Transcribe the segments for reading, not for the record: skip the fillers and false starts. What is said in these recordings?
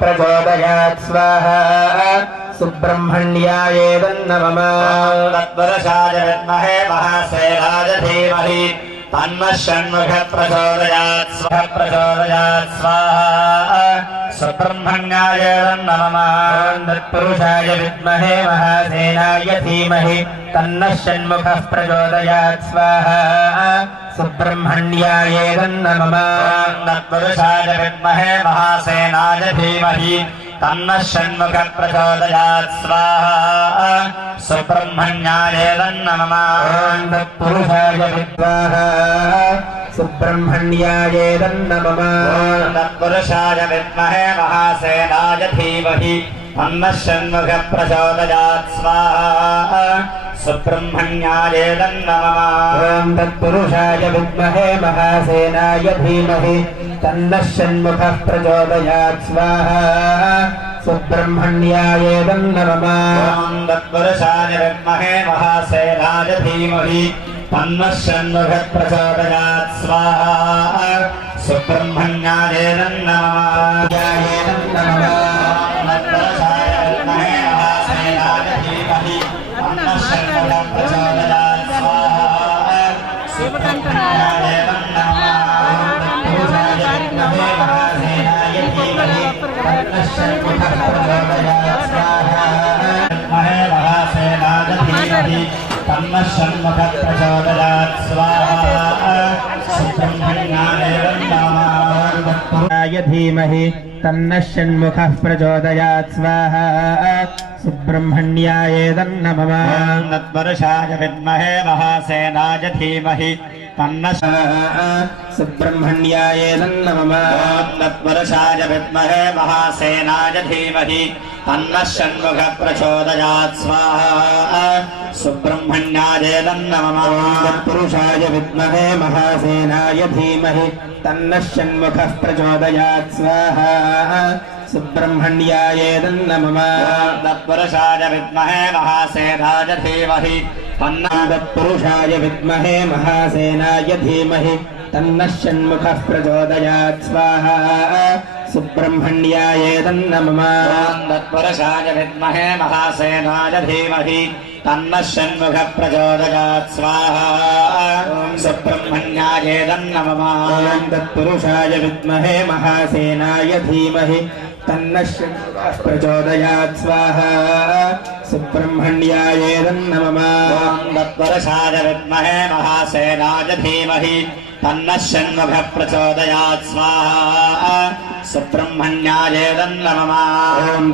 प्रचोदयात् स्वाहा सुब्रह्मण्याय तन्नमः तत्पुरुषाय विद्महे महासेनाय धीमहि तन्नः षण्मुखः प्रचोदयात् स्वाहा सुब्रह्मण्याय तन्नमः तत्पुरुषाय विद्महे महासेनाय धीमहि तन्नः षण्मुखः प्रचोदयात् स्वाहा सुब्रह्मण्याय तन्नमः तत्पुरुषाय विद्महे महासेनाय धीमहि तन्नः षण्मुखः प्रचोदयात् स्वाहा सुब्रह्मण्याय तन्नमः तत्पुरुषाय विद्महे सुब्रह्मण्याय तन्नमः तत्पुरुषाय विद्महे महासेनाय धीमहि तन्नः षण्मुखः प्रचोदयात् स्वाहा सुब्रह्मण्याय तन्नमः तत्पुरुषाय विद्महे महासेनाय धीमहि तन्नः षण्मुखः प्रचोदयात् स्वाहा सुब्रह्मण्याय तन्नमः तत्पुरुषाय विद्महे महासेनाय धीमहि तन्नः षण्मुखः प्रचोदयात् स्वाहा सुब्रह्मण्याय तन्नमः तन्नः षण्मुखः प्रचोदयात् स्वाहा सुब्रह्मण्याय तन्नमः धीमहि तन्नः षण्मुखः प्रचोदयात् स्वाहा सुब्रह्मण्याय तन्नमः तत्पुरुषाय विद्महे महासेनाय धीमहि तन्नः सुब्रह्मण्याय तन्नमः तत्पुरुषाय विद्महे महासेनाय धीमहि तन्नः षण्मुखः प्रचोदयात् स्वाहा सुब्रह्मण्याय तन्नमः तत्पुरुषाय विद्महे महासेनाय धीमहि तन्नः षण्मुखः प्रचोदयात् स्वाहा सुब्रह्मण्याय तन्नमः तत्पुरुषाय विद्महे महासेनाय धीमहि तत्पुरुषाय विद्महे महासेनाय धीमहि तन्नः षण्मुखः प्रचोदयात् स्वाहा सुब्रह्मण्याय तन्नमः तत्पुरुषाय विद्महे महासेनाय धीमहि तन्नः षण्मुखः प्रचोदयात् स्वाहा सुब्रह्मण्याय तन्नमः तत्पुरुषाय विद्महे महासेनाय धीमहि तन्नः षण्मुखः प्रचोदयात् स्वाहा सुब्रह्मण्याय तन्नमः तत्पुरुषाय विद्महे महासेनाय धीमहि तन्नः षण्मुखः प्रचोदयात् स्वाहा सुब्रह्मण्याय तन्नमः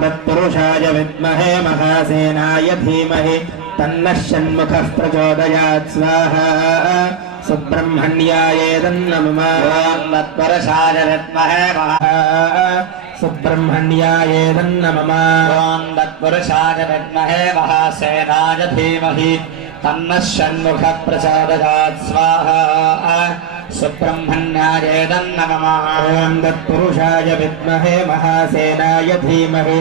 तत्पुरुषाय विद्महे महासेनाय धीमहि तन्नः षण्मुखः प्रचोदयात् स्वाहा सुब्रह्मण्याय तन्नमः तत्पुरुषाय विद्महे सुब्रह्मण्याय तन्नमः तत्पुरुषाय विद्महे महासेनाय धीमहि तन्नः षण्मुखः प्रचोदयात् स्वाहा सुब्रह्मण्याय तन्नमः तत्पुरुषाय विद्महे महासेनाय धीमहि